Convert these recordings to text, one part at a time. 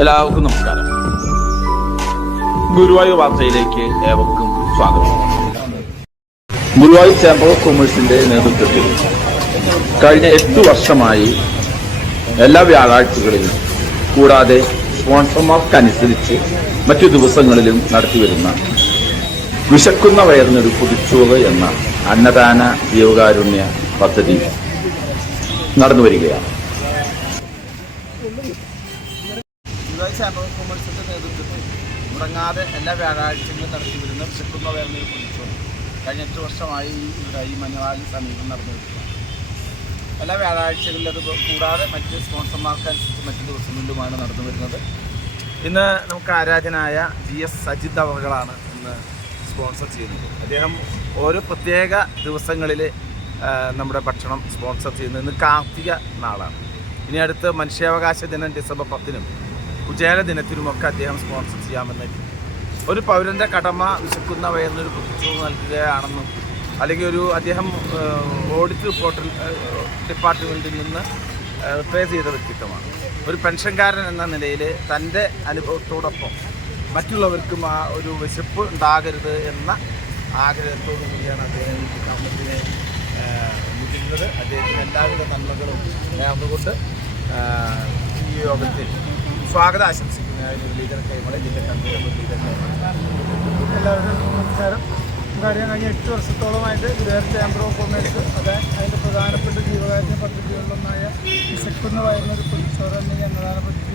എല്ലാവർക്കും നമസ്കാരം. ഗുരുവായൂർ വാർത്തയിലേക്ക് ഏവർക്കും സ്വാഗതം. ഗുരുവായൂർ ചേംബർ ഓഫ് കൊമേഴ്സിന്റെ നേതൃത്വത്തിൽ കഴിഞ്ഞ 8 വർഷമായി എല്ലാ വ്യാഴാഴ്ചകളിലും കൂടാതെ സ്പോൺസർമാർക്കനുസരിച്ച് മറ്റു ദിവസങ്ങളിലും നടത്തിവരുന്ന വിശക്കുന്ന വയറിനൊരു പൊതിച്ചോറ് എന്ന അന്നദാന ജീവകാരുണ്യ പദ്ധതി നടന്നു വരികയാണ്. ഗുരുവായൂർ ചേംബർ ഓഫ് കൊമേഴ്സിന്റെ നേതൃത്വത്തിൽ മുടങ്ങാതെ എല്ലാ വ്യാഴാഴ്ചകളിലും നടത്തിവരുന്ന വിശക്കുന്ന വയറിനൊരു പൊതിച്ചോറ് കഴിഞ്ഞ 8 വർഷമായി ഇവിടെ ഈ മഞ്ഞവാലി സമീപം നടന്നു വരികയാണ്. എല്ലാ വ്യാഴാഴ്ചകളിലും അത് കൂടാതെ മറ്റ് സ്പോൺസർമാർക്കനുസരിച്ച് മറ്റ് ദിവസങ്ങളിലുമാണ് നടന്നു വരുന്നത്. ഇന്ന് നമുക്ക് ആരാധനായ GS സജിത് അവറുകളാണ് ഇന്ന് സ്പോൺസർ ചെയ്യുന്നത്. അദ്ദേഹം ഓരോ പ്രത്യേക ദിവസങ്ങളിൽ നമ്മുടെ ഭക്ഷണം സ്പോൺസർ ചെയ്യുന്നത്. ഇന്ന് കാർത്തിക നാളാണ്. ഇനി അടുത്ത് മനുഷ്യാവകാശ ദിനം ഡിസംബർ 10-നും കുചേല ദിനത്തിനുമൊക്കെ അദ്ദേഹം സ്പോൺസർ ചെയ്യാമെന്ന് ഒരു പൗരൻ്റെ കടമ വിശക്കുന്ന വയറിനൊരു പൊതിച്ചോറ് നൽകുകയാണെന്നും അല്ലെങ്കിൽ അദ്ദേഹം ഓഡിറ്റ് റിപ്പോർട്ടിൽ ഡിപ്പാർട്ട്മെൻറ്റിൽ നിന്ന് റിട്ടയർ ചെയ്ത വ്യക്തിത്വമാണ്. ഒരു പെൻഷൻകാരൻ എന്ന നിലയിൽ തൻ്റെ അനുഭവത്തോടൊപ്പം മറ്റുള്ളവർക്കും ആ ഒരു വിശപ്പ് ഉണ്ടാകരുത് എന്ന ആഗ്രഹത്തോടു കൂടിയാണ് അദ്ദേഹം ഈ കമ്മിറ്റിനെ നിൽക്കുന്നത്. അദ്ദേഹത്തിന് എല്ലാവിധ നന്മകളും നേർന്നുകൊണ്ട് ഈ യോഗത്തിൽ സ്വാഗതം ആശംസിക്കുന്നതായി മുരളീധര കൈമള ജില്ലാ കൺവീനർ മുരളീധര കൈമള. എല്ലാവരും നമസ്കാരം. നമുക്കറിയാം, കഴിഞ്ഞ 8 വർഷത്തോളമായിട്ട് ഗുരുവായൂർ ചേംബർ ഓഫ് കൊമേഴ്സ് അതിൻ്റെ പ്രധാനപ്പെട്ട ജീവകാരുണ്യ പദ്ധതികളിലൊന്നായ വിശക്കുന്ന വയറിനൊരു പൊതിച്ചോറ് അല്ലെങ്കിൽ അന്നദാന പദ്ധതി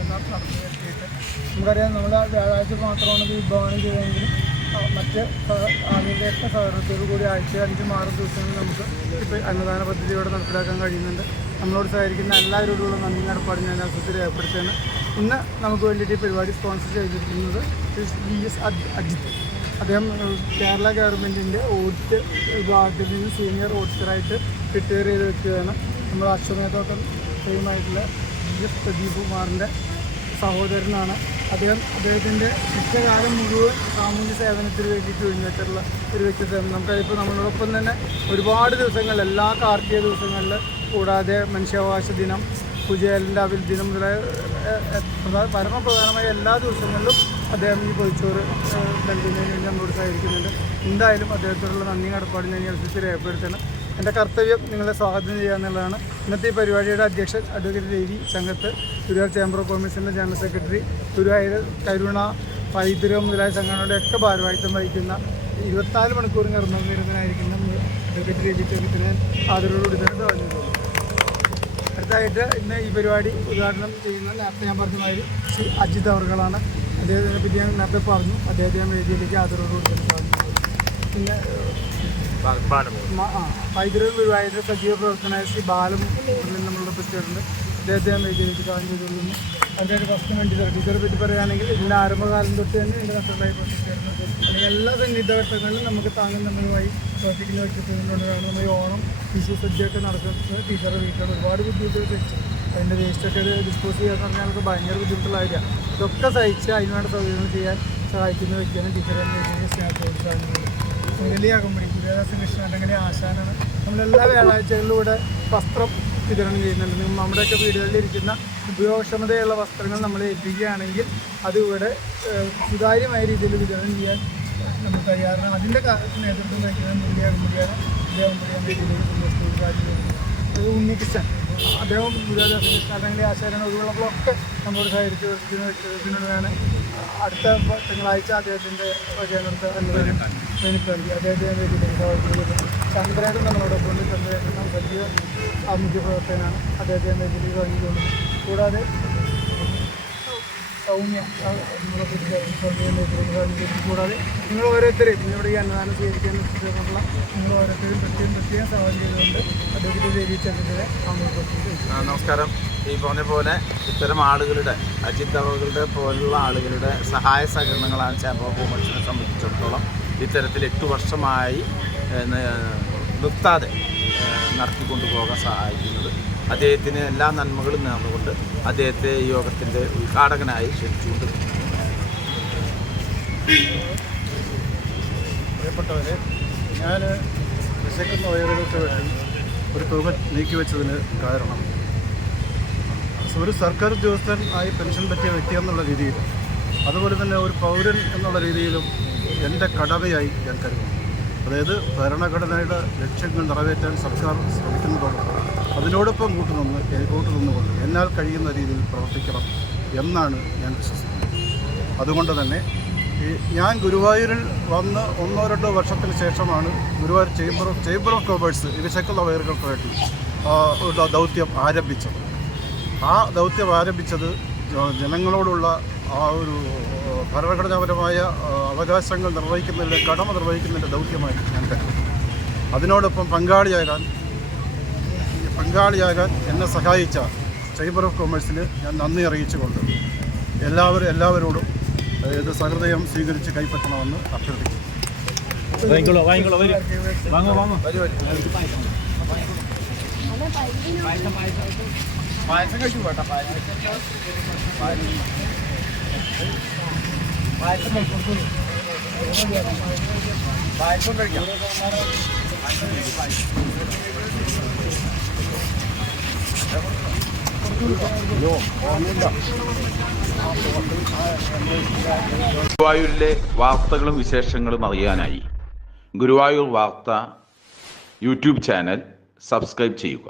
നടന്നു വരുത്തിയിട്ട് നമുക്കറിയാം, നമ്മൾ വ്യാഴാഴ്ച മാത്രമാണ് ഇത് വിഭാവനം ചെയ്തതെങ്കിലും മറ്റ് ആളുകളുടെയൊക്കെ സഹകരണത്തോടു കൂടി ആഴ്ച 5-6 ദിവസങ്ങളിൽ നമുക്ക് ഇപ്പോൾ അന്നദാന പദ്ധതിയോടെ നടപ്പിലാക്കാൻ കഴിയുന്നുണ്ട്. നമ്മളോട് സഹകരിക്കുന്ന എല്ലാവരോടുള്ള നന്ദി കടപ്പാട് ഞാൻ അവസരത്തിൽ ഏർപ്പെടുത്തുകയാണ്. ഇന്ന് നമുക്ക് വേണ്ടിയിട്ട് ഈ പരിപാടി സ്പോൺസർ ചെയ്തിരിക്കുന്നത് GS അജിത്ത്. അദ്ദേഹം കേരള ഗവൺമെൻറ്റിൻ്റെ ഓഡിറ്റ് വിഭാഗത്തിൽ നിന്ന് സീനിയർ ഓഡിറ്ററായിട്ട് റിട്ടയർ ചെയ്ത വ്യക്തിയാണ്. നമ്മൾ അശ്വമേധോട്ടം സെയിമായിട്ടുള്ള GS പ്രദീപ് കുമാറിൻ്റെ സഹോദരനാണ്. അദ്ദേഹത്തിൻ്റെ ശിക്ഷകാലം മുഴുവൻ സാമൂഹ്യ സേവനത്തിന് വേണ്ടിയിട്ട് ഒഴിഞ്ഞിട്ടുള്ള ഒരു വ്യക്തിത്വം. നമുക്കതിപ്പോൾ നമ്മളോടൊപ്പം തന്നെ ഒരുപാട് ദിവസങ്ങളിൽ, എല്ലാ കാർഷിക ദിവസങ്ങളിൽ കൂടാതെ മനുഷ്യാവകാശ ദിനം, കുചേലൻ്റെ അവിൽ ദിനം മുതലായ പരമപ്രധാനമായ എല്ലാ ദിവസങ്ങളിലും അദ്ദേഹം ഈ പൊതിച്ചോറ് നൽകുന്നതിന് വേണ്ടി നമ്മളോട് സഹകരിക്കുന്നുണ്ട്. എന്തായാലും അദ്ദേഹത്തോടുള്ള നന്ദി കടപ്പാട് ഞാൻ അവസരത്തിൽ രേഖപ്പെടുത്തണം. എൻ്റെ കർത്തവ്യം നിങ്ങളെ സ്വാഗതം ചെയ്യുക എന്നുള്ളതാണ്. ഇന്നത്തെ ഈ പരിപാടിയുടെ അധ്യക്ഷൻ advocate Ravi Changath, Guruvayur chamber of കൊമേഴ്സിൻ്റെ ജനറൽ സെക്രട്ടറി, ഗുരുവായൂർ കരുണ, പൈതൃകം മുതലായ സംഘടനകളുടെയൊക്കെ ഭാരവാഹിത്വം വഹിക്കുന്ന 24 മണിക്കൂർ നിർമ്മാണനിരതനായിരിക്കുന്ന അഡ്വക്കേറ്റ് രവി ചങ്കത്തിന് ആദരവോടുകൂടി തന്നെ പറഞ്ഞിട്ടുള്ളൂ. അടുത്തായിട്ട് ഇന്ന് ഈ പരിപാടി ഉദ്ഘാടനം ചെയ്യുന്ന നേരത്തെ ഞാൻ പറഞ്ഞ മാതിരി അജിത് അവറുകളാണ്. അദ്ദേഹത്തിനെ പറ്റി ഞാൻ നേരത്തെ പറഞ്ഞു. അദ്ദേഹത്തെ ഞാൻ വേദിയിലേക്ക് ആദരവോടുകൂടി തന്നെ പറഞ്ഞിട്ടുള്ളൂ. പിന്നെ പൈതൃകം ഗുരുവായൂരിൻ്റെ സജീവ പ്രവർത്തനമായ ശ്രീ ബാലമുരളി നമ്മളുടെ പറ്റിയിട്ടുണ്ട്. അദ്ദേഹത്തെ ഞാൻ വേദിയിലേക്ക് കാര്യം ചെയ്തുകൊള്ളുന്നു. അദ്ദേഹത്തെ ഫസ്റ്റ് ടീച്ചറെ പറ്റി പറയുകയാണെങ്കിൽ ഇതിൻ്റെ ആരംഭകാലം തൊട്ട് തന്നെ എൻ്റെ നഷ്ടമായി പ്രവർത്തിച്ചിരുന്നു. അല്ലെങ്കിൽ എല്ലാ സന്നിഗ്ധഘട്ടങ്ങളിലും നമുക്ക് താങ്ങുന്നതുമായി പ്രവർത്തിക്കുന്ന വ്യക്തിത്വങ്ങളുള്ളതാണ്. നമ്മൾ ഈ ഓണം, വിഷു സദ്യയൊക്കെ നടക്കുന്നത് ടീച്ചറുടെ വീട്ടിൽ ഒരുപാട് ബുദ്ധിമുട്ടുകൾ വെച്ചു. അതിൻ്റെ വേസ്റ്റൊക്കെ ഡിസ്പോസ് ചെയ്യാന്ന് പറഞ്ഞാൽ നമുക്ക് ഭയങ്കര ബുദ്ധിമുട്ടുള്ള കാര്യമാണ്. ഇതൊക്കെ സഹിച്ച് അതിനുവേണ്ട സൗകര്യങ്ങൾ ചെയ്യാൻ സഹായിക്കുന്ന വ്യക്തിയാണ് ടീച്ചർ എന്ന സ്നേഹത്തോട് സാധിക്കുന്നത്. മുരളിയാകുമ്പോഴേ ഗുരുദാസൻ കൃഷ്ണൻ അല്ലെങ്കിൽ ആശാനാണ്. നമ്മളെല്ലാ വ്യാഴാഴ്ചകളിലൂടെ വസ്ത്രം വിതരണം ചെയ്യുന്നുണ്ട്. നമ്മുടെയൊക്കെ വീടുകളിലിരിക്കുന്ന ഉപയോഗക്ഷമതയുള്ള വസ്ത്രങ്ങൾ നമ്മൾ ഏൽപ്പിക്കുകയാണെങ്കിൽ അതിവിടെ സുതാര്യമായ രീതിയിൽ വിതരണം ചെയ്യാൻ നമ്മൾ തയ്യാറാണ്. അതിൻ്റെ നേതൃത്വം വഹിക്കുന്നത് മുരളിയാകുമ്പോഴാണ്. ഉണ്ണികൃഷ്ണൻ, അദ്ദേഹം ഗുരുദാസൻ കൃഷ്ണൻ അല്ലെങ്കിൽ ആശാനാണ്. ഒഴിവുള്ളപ്പോഴൊക്കെ നമ്മളോട് സഹകരിച്ച് വർത്തിക്കുന്ന വ്യക്തിത്വത്തിനോടാണ്. അടുത്ത തിങ്കളാഴ്ച അദ്ദേഹത്തിൻ്റെ വചനത്തെ വേണ്ടി അദ്ദേഹത്തെ വേദിയിലേക്ക് ചന്ദ്രേട്ടൻ നമ്മളോടൊപ്പം ഉണ്ട്. ചന്ദ്രേട്ടൻ വലിയ സാമൂഹ്യ പ്രവർത്തകനാണ്. അദ്ദേഹത്തെ വേദിയിലേക്ക് വാങ്ങിക്കൊള്ളുന്നു. കൂടാതെ സൗമ്യ കൂടാതെ നിങ്ങൾ ഓരോരുത്തരെയും ഇവിടെ ഈ അന്നദാനം സ്വീകരിക്കാൻ എത്തിച്ചേർന്നുള്ള നിങ്ങൾ ഓരോരുത്തരും പ്രത്യേകം സഹായം ചെയ്തുകൊണ്ട് അദ്ദേഹത്തെ വേദിച്ചതിനെ നമസ്കാരം. ഈ പറഞ്ഞ പോലെ ഇത്തരം ആളുകളുടെ അജിത് അവറുകളുടെ പോലുള്ള ആളുകളുടെ സഹായ സഹകരണങ്ങളാണ് ചേംബർ ഓഫ് കൊമേഴ്സിനെ സംബന്ധിച്ചിടത്തോളം ഇത്തരത്തിൽ 8 വർഷമായി നിർത്താതെ നടത്തിക്കൊണ്ടുപോകാൻ സഹായിക്കുന്നത്. അദ്ദേഹത്തിന് എല്ലാ നന്മകളും നേർന്നുകൊണ്ട് അദ്ദേഹത്തെ ഈ യോഗത്തിൻ്റെ ഉദ്ഘാടകനായി ക്ഷണിച്ചുകൊണ്ട്. പ്രിയപ്പെട്ടവരെ, ഞാൻ വിശക്കുന്ന വയറുകൾക്ക് വേണ്ടി ഒരു തുക നീക്കിവെച്ചതിന് കാരണം ഒരു സർക്കാർ ഉദ്യോഗസ്ഥൻ ആയി പെൻഷൻ പറ്റിയ വ്യക്തി എന്നുള്ള രീതിയിൽ, അതുപോലെ തന്നെ ഒരു പൗരൻ എന്നുള്ള രീതിയിലും എൻ്റെ കടമയായി ഞാൻ കരുതുന്നു. അതായത് ഭരണഘടനയുടെ ലക്ഷ്യങ്ങൾ നിറവേറ്റാൻ സർക്കാർ ശ്രമിക്കുന്നതോടൊപ്പം അതിനോടൊപ്പം കൂട്ടുനിന്നുകൊണ്ട് എന്നാൽ കഴിയുന്ന രീതിയിൽ പ്രവർത്തിക്കണം എന്നാണ് ഞാൻ വിശ്വസിക്കുന്നത്. അതുകൊണ്ട് തന്നെ ഞാൻ ഗുരുവായൂരിൽ വന്ന് 1-2 വർഷത്തിന് ശേഷമാണ് ഗുരുവായൂർ ചേംബർ ഓഫ് കൊമേഴ്സ് വിശക്കുന്ന വയറുകൾക്ക് വേണ്ടി ദൗത്യം ആരംഭിച്ചത്. ആ ദൗത്യം ആരംഭിച്ചത് ജനങ്ങളോടുള്ള ആ ഒരു ഭരണഘടനാപരമായ അവകാശങ്ങൾ നിർവഹിക്കുന്നതിൻ്റെ കടമ നിർവഹിക്കുന്നതിൻ്റെ ദൗത്യമായി ഞാൻ കരുതുന്നു. അതിനോടൊപ്പം പങ്കാളിയാകാൻ എന്നെ സഹായിച്ച ചേംബർ ഓഫ് കൊമേഴ്സിന് ഞാൻ നന്ദി അറിയിച്ചുകൊണ്ട് എല്ലാവരോടും ഇത് സഹൃദയം സ്വീകരിച്ച് കൈപ്പറ്റണമെന്ന് അഭ്യർത്ഥിക്കുന്നു. പായസം കഴിച്ചു പോട്ടെ. പായസം കഴിക്കാം. ഗുരുവായൂരിലെ വാർത്തകളും വിശേഷങ്ങളും അറിയാനായി ഗുരുവായൂർ വാർത്ത യൂട്യൂബ് ചാനൽ സബ്സ്ക്രൈബ് ചെയ്യുക.